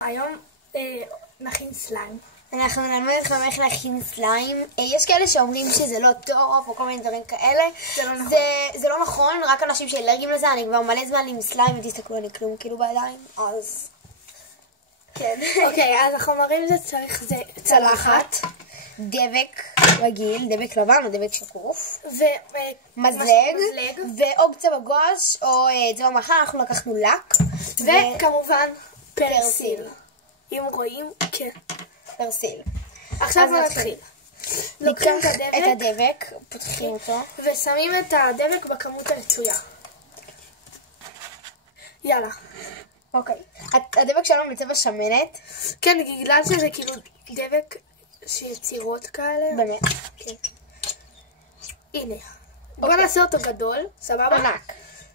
היום נכין סליים. אנחנו נלמד אתכם איך להכין סליים. יש כאלה שאומרים שזה לא טוב או כל מיני דברים כאלה. זה לא נכון. זה לא נכון, רק אנשים שאלרגיים לזה. אני כבר מלא זמן עם סליים ותסתכלו, אני כלום כאילו בידיים. אז כן. אוקיי, אז החומרים זה צריך זה צלחת, דבק רגיל, דבק לבן או דבק שקוף, מזלג ואו צבע גואש או צבע מחר. אנחנו לקחנו לק וכמובן פרסיל. אם רואים, כן. פרסיל. עכשיו נתחיל. ניקח את הדבק, פותחים אותו ושמים את הדבק בכמות הרצויה. יאללה. אוקיי. הדבק שלנו בצבע שמנת. כן, בגלל שזה כאילו דבק שיצירות כאלה. באמת. כן. הנה. בוא נעשה אותו גדול, סבבה? ענק.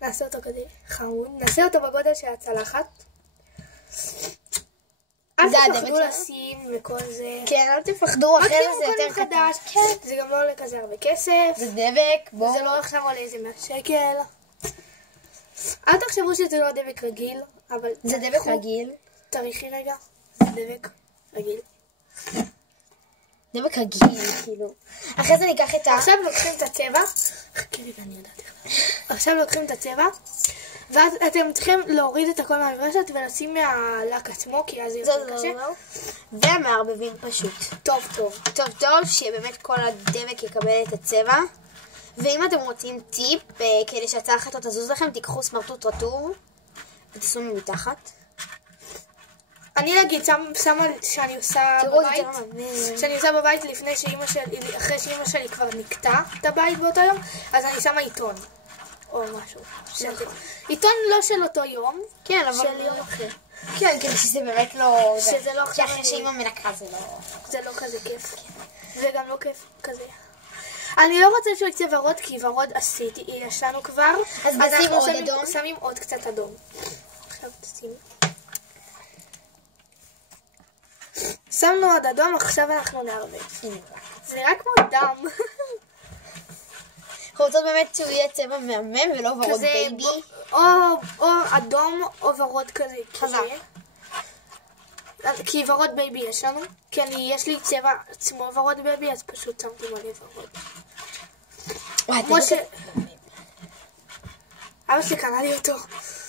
נעשה אותו גדול, חמוד. נעשה אותו בגודל של הצלחת. אל תפחדו לשים וכל זה. כן, אל תפחדו, אחרי זה יותר חדש. כן, זה גם לא עולה כזה הרבה כסף. זה דבק, בואו. זה לא עכשיו עולה איזה 100 שקל. אל תחשבו שזה לא דבק רגיל, אבל... זה דבק רגיל. תריחי רגע. זה דבק רגיל. דבק רגיל, כאילו. אחרי זה ניקח את עכשיו לוקחים את הצבע. חכי רגע, אני יודעת איך. עכשיו לוקחים את הצבע. ואז אתם צריכים להוריד את הכל מהמברשת ולשים מהלק עצמו, כי אז זה יותר קשה. ומערבבים פשוט. טוב, טוב. טוב, טוב, שבאמת כל הדבק יקבל את הצבע. ואם אתם רוצים טיפ, כדי שהצלחת לא תזוז לכם, תיקחו סמרטוט רטוב ותשימו מתחת. אני נגיד שמה שאני עושה בבית, שאני עושה בבית לפני שאמא שלי, אחרי שאמא שלי כבר נקטה את הבית באותו יום, אז אני שמה עיתון. או משהו. עיתון לא של אותו יום, כן, אבל של יום אחר. כן, כאילו שזה באמת לא... שזה לא עכשיו... שאחרי שאמא מנקה זה לא... זה לא כזה כיף. זה גם לא כיף כזה. אני לא רוצה שהוא יצא ורוד, כי ורוד עשיתי, יש לנו כבר. אז נשים עוד אדום. שמים עוד קצת אדום. עכשיו תשימי. שמנו עוד אדום, עכשיו אנחנו נערבב. זה רק כמו דם. אנחנו רוצות באמת שהוא יהיה צבע מהמם ולא ורוד בייבי. או אדום או ורוד כזה. חזק. כי ורוד בייבי יש לנו. כי יש לי צבע עצמו ורוד בייבי, אז פשוט שמתי מלא ורוד. כמו ש... אבא שלי קנה לי אותו.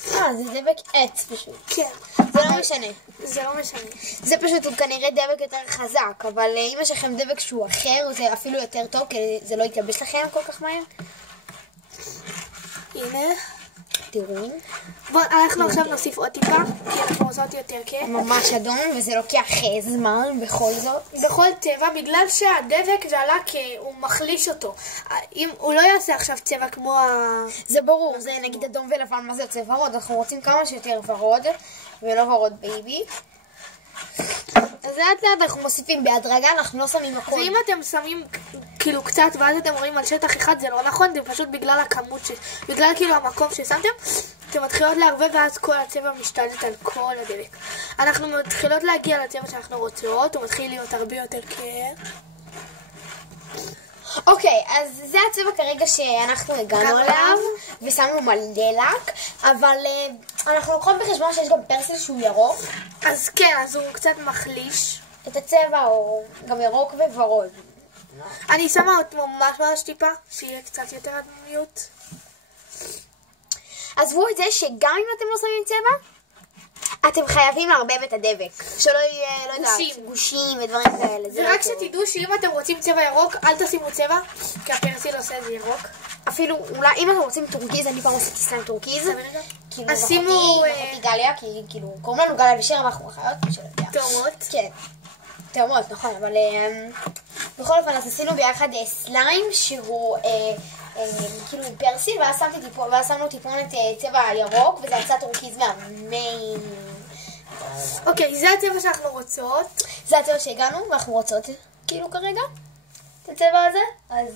זה דבק עץ פשוט. כן. זה לא משנה. זה לא משנה. זה פשוט, הוא כנראה דבק יותר חזק, אבל אם יש לכם דבק שהוא אחר, זה אפילו יותר טוב, כי זה לא יתייבש לכם כל כך מהר. הנה. תראו. בואו, אנחנו עכשיו נוסיף עוד טיפה, כי אנחנו עושות יותר כיף. ממש אדום, וזה לוקח זמן בכל זאת. בכל טבע, בגלל שהדבק זה עלה כי הוא מחליש אותו. אם הוא לא יעשה עכשיו צבע כמו זה ברור, זה נגיד אדום ולבן, מה זה יוצא ורוד? אנחנו רוצים כמה שיותר ורוד, ולא ורוד בייבי. אז לאט לאט אנחנו מוסיפים בהדרגה, אנחנו לא שמים הכל. ואם אתם שמים כאילו קצת ואז אתם רואים על שטח אחד, זה לא נכון, זה פשוט בגלל הכמות, בגלל כאילו המקום ששמתם, אתם מתחילות לערבב ואז כל הצבע משתלט על כל הדבק. אנחנו מתחילות להגיע לצבע שאנחנו רוצות, הוא מתחיל להיות הרבה יותר כיף. אוקיי, אז זה הצבע כרגע שאנחנו הגענו אליו, ושמנו מלא לק, אבל אנחנו לוקחות בחשבון שיש גם פרסיל שהוא ירוק. אז כן, אז הוא קצת מחליש את הצבע, או גם ירוק וורוד. אני שמה עוד ממש טיפה, שיהיה קצת יותר אדמיות. עזבו את זה שגם אם אתם לא שמים צבע, אתם חייבים לערבב את הדבק, שלא יהיה, לא יודעת, גושים ודברים כאלה. ורק שתדעו שאם אתם רוצים צבע ירוק, אל תשימו צבע, כי הפרסיל עושה את זה ירוק. אפילו, אולי אם אתם רוצים טורקיז, אני פעם עשיתי סליים טורקיז. אז שימו... אחותי גליה, כי כאילו, קוראים לנו גליה ושר, ואנחנו אחיות. תאומות. כן, תאומות, נכון, אבל בכל אופן, אז עשינו ביחד סליים שהוא כאילו עם פרסיל, ואז שמנו טיפונת צבע ירוק, וזה יצא טורקיז מהמיין. אוקיי, זה הצבע שאנחנו רוצות. זה הצבע שהגענו, ואנחנו רוצות כאילו כרגע את הצבע הזה. אז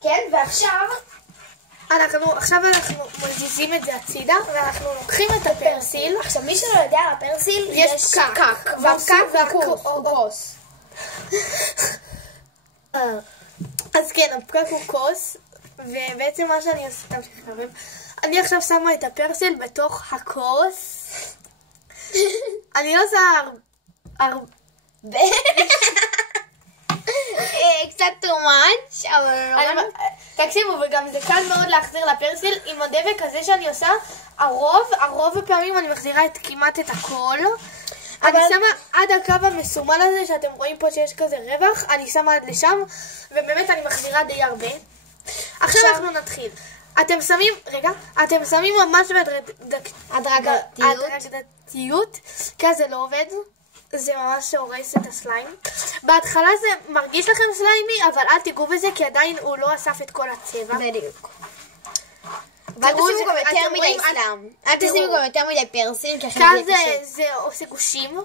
כן, ועכשיו אנחנו מזיזים את זה הצידה, ואנחנו לוקחים את הפרסיל. עכשיו, מי שלא יודע, על הפרסיל יש פקק. והפקק הוא כוס. אז כן, הפקק הוא כוס, ובעצם מה שאני עושה, אני עכשיו שמה את הפרסיל בתוך הכוס, אני לא עושה קצת too much, אבל לא... תקשיבו, וגם זה קל מאוד להחזיר לפרסיל עם הדבק הזה שאני עושה. הרוב הפעמים אני מחזירה כמעט את הכל. אני שמה עד הקו המסומן הזה שאתם רואים פה שיש כזה רווח, אני שמה עד לשם, ובאמת אני מחזירה די הרבה. עכשיו אנחנו נתחיל. אתם שמים ממש בהדרגתיות, כי זה לא עובד. זה ממש הורס את הסליים. בהתחלה זה מרגיש לכם סליימי, אבל אל תיגעו בזה, כי עדיין הוא לא אסף את כל הצבע. בדיוק. ואל תשימו גם יותר מדי סליים. אל תשימו גם יותר מדי פרסים, כי אחרי זה קשה. זה עושה גושים,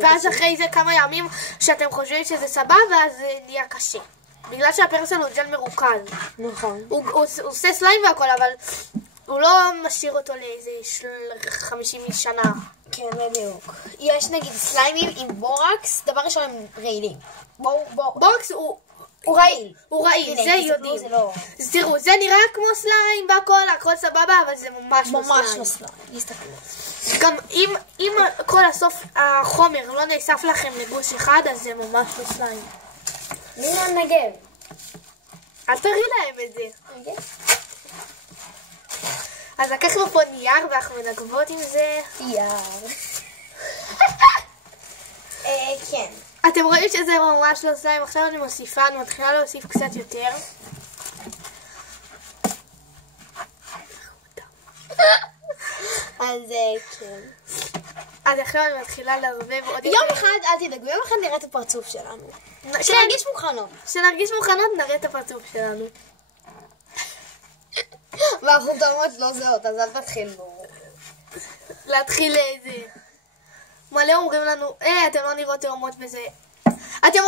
ואז אחרי זה כמה ימים שאתם חושבים שזה סבבה, ואז זה נהיה קשה. בגלל שהפרסל הוא ג'ל מרוכז. נכון. הוא עושה סליים והכל, אבל הוא לא משאיר אותו לאיזה 50 שנה. כן, בדיוק. יש נגיד סליימים עם בורקס, דבר ראשון הם רעילים. בורקס הוא רעיל, זה יודעים. תראו, זה נראה כמו סליים הכל סבבה, אבל זה ממש לא סליים. ממש לא סליים, יסתכלו. גם אם כל הסוף החומר לא נאסף לכם לגוש אחד, אז זה ממש לא סליים. מי לא נגב? אל תראי להם את זה. אז לקחנו פה נייר ואנחנו מנגבות עם זה. כן. אתם רואים שזה ממש לא סליים. עכשיו אני מוסיפה, אני מתחילה להוסיף קצת יותר. אז כן. אז עכשיו אני מתחילה לערבב עוד יותר. יום אחד, אל תדאגו, יום אחד נראה את הפרצוף שלנו. שנרגיש מוכנות. כשנרגיש מוכנות נראה את הפרצוף שלנו. ואנחנו תאומות לא זהות, אז אל תתחילו. להתחיל איזה... מלא אומרים לנו, אתם לא נראות תאומות בזה. אתם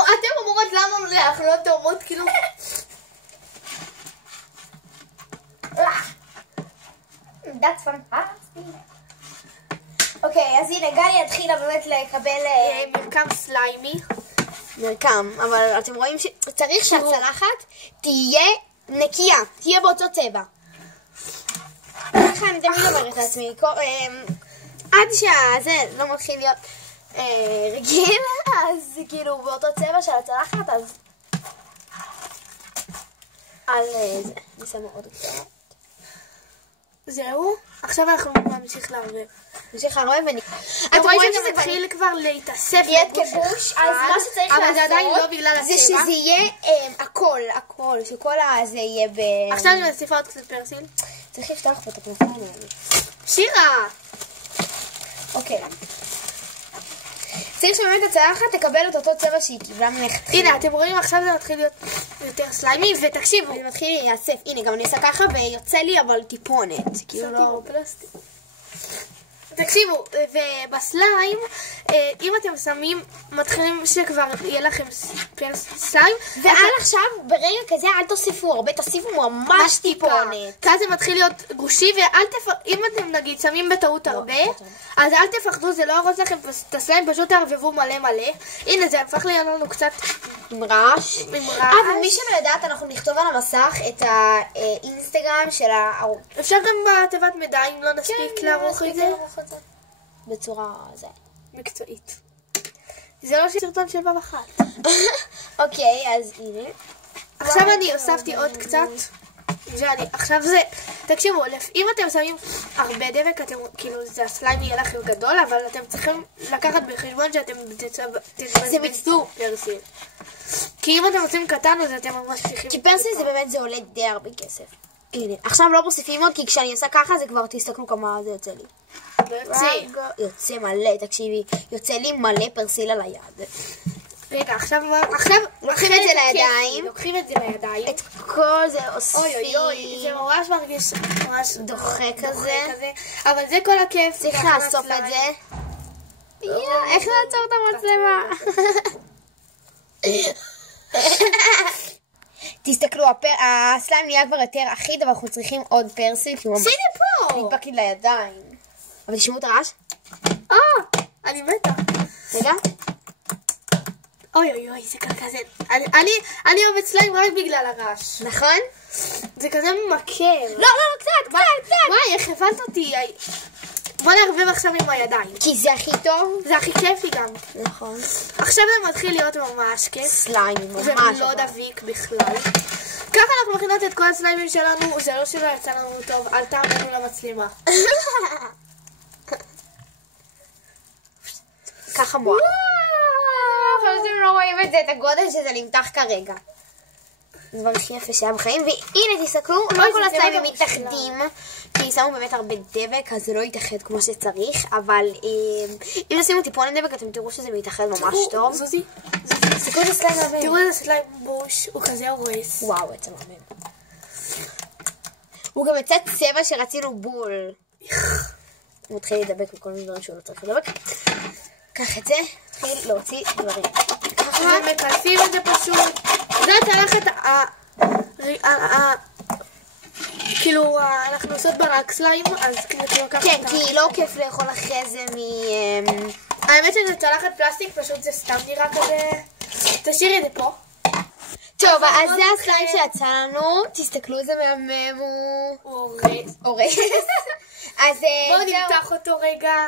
אומרות למה אנחנו לא תאומות, כאילו... That's fantastic. אוקיי, אז הנה, גלי התחילה באמת לקבל... מרקם סליימי. מרקם, אבל אתם רואים שצריך שהצלחת תהיה נקייה, תהיה באותו צבע. ככה אני תמיד אומרת לעצמי, עד שהזה לא מתחיל להיות רגיל, אז כאילו באותו צבע של הצלחת, אז על זה, אני שמה עוד קצת. זהו, עכשיו אנחנו נמשיך לערבב. נמשיך לערבב אתם רואים שזה מתחיל כבר להתאסף לגוש, אז מה שצריך אבל זה עדיין לא בגלל הצבע. זה שזה יהיה הכל, שכל הזה יהיה ב... עכשיו אני מוסיפה עוד קצת פרסיל. צריך לפתוח פה את הכנפיים האלה. שירה! אוקיי. צריך שבאמת הצלחת תקבל את אותו צבע שהיא קיבלה מלכתחילה. הנה, אתם רואים עכשיו זה מתחיל להיות יותר סליימי, ותקשיבו. זה מתחיל להיאסף. הנה, גם אני עושה ככה ויוצא לי אבל טיפונת. כאילו לא... פלסטיק. תקשיבו, ובסליים, אם אתם שמים, מתחילים שכבר יהיה לכם סליים. ועל עכשיו, ברגע כזה, אל תוסיפו הרבה, תוסיפו ממש טיפונת. כאז זה מתחיל להיות גושי, ואם אתם נגיד שמים בטעות הרבה, אז אל תפחדו, זה לא ירוץ לכם את הסליים, פשוט תערבבו מלא מלא. הנה, זה הפך להיות לנו קצת עם רעש. ומי שמלדעת, אנחנו נכתוב על המסך את האינסטגרם של הערוץ. אפשר גם בתיבת מידע, אם לא נספיק לערוך את זה. בצורה מקצועית. זה לא סרטון של בב אחת. אוקיי, אז הנה. עכשיו אני הוספתי עוד קצת. עכשיו זה, תקשיבו, אם אתם שמים הרבה דבק, כאילו זה הסליים יהיה לכם גדול, אבל אתם צריכים לקחת בחשבון שאתם תבזבזו פרסיל. כי אם אתם עושים קטן, אז אתם ממש צריכים... כי פרסיל זה באמת, זה עולה די הרבה כסף. הנה, עכשיו לא מוסיפים עוד, כי כשאני עושה ככה, זה כבר תסתכלו כמה זה יוצא לי. יוצא מלא, תקשיבי, יוצא לי מלא פרסיל על היד. רגע, עכשיו לוקחים את זה לידיים. לוקחים את זה לידיים. את כל זה אוספים. אוי אוי אוי, זה ממש מרגיש ממש דוחה כזה. אבל זה כל הכיף. צריך לאסוף את זה. איך לעצור את המצלמה? תסתכלו, הסליים נהיה כבר יותר אחיד, אבל אנחנו צריכים עוד פרסיל. שימי פה! נדבק לי לידיים. אבל תשמעו את הרעש? אני מתה. רגע. אוי אוי אוי, זה כזה... אני אוהבת סליים רק בגלל הרעש. נכון? זה כזה ממכר. לא, קצת. וואי, איך הבנת אותי. בוא נערבב עכשיו עם הידיים. כי זה הכי טוב. זה הכי כיפי גם. נכון. עכשיו זה מתחיל להיות ממש כיף. סליים, ממש. ומלא דביק בכלל. ככה אנחנו מכינות את כל הסליימים שלנו, זה לא שלא יצא לנו טוב, אל תאמינו למצלמה. ככה מוח. אבל אתם לא רואים את זה, את הגודל שזה נמתח כרגע. זה דבר הכי יפה שהיה בחיים, והנה תסתכלו, לא כל הסליימים מתאחדים, כי שמו באמת הרבה דבק, אז זה לא יתאחד כמו שצריך, אבל אם תשימו טיפונת דבק, אתם תראו שזה מתאחד ממש טוב. זוזי, תסתכלו את הסליים מהמם. תראו איזה סליים בוש, הוא כזה הורס. וואו, איזה מהמם. הוא גם יצא צבע שרצינו בול. הוא מתחיל להידבק בכל מיני דברים שהוא לא צריך לדבק. קח את זה, תתחיל להוציא דברים. ככה. ומקלפים את זה פשוט. זה הצלחת כאילו אנחנו עושות ברק סליים, אז כאילו ככה. כן, כי לא כיף לאכול אחרי זה האמת שזה צלחת פלסטיק, פשוט זה סתם נראה כזה. תשאירי את זה פה. טוב, אז זה הסליים שיצא לנו. תסתכלו, זה מהמם, הוא הורס. אז בואו נמתח אותו רגע.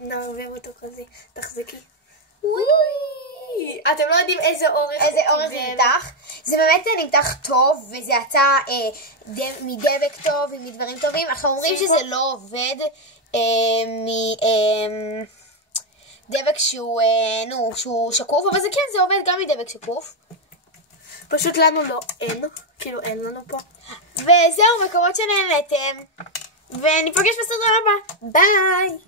נערבב אותו כזה, תחזקי. אתם לא יודעים איזה אורך נמתח. זה באמת נמתח טוב, וזה יצא מדבק טוב ומדברים טובים. אנחנו אומרים שזה לא עובד מדבק שהוא שקוף, אבל זה כן, זה עובד גם מדבק שקוף. פשוט לנו לא אין, כאילו אין לנו פה. וזהו, מקורות שנהנתם, וניפגש בסרטון הבא. ביי!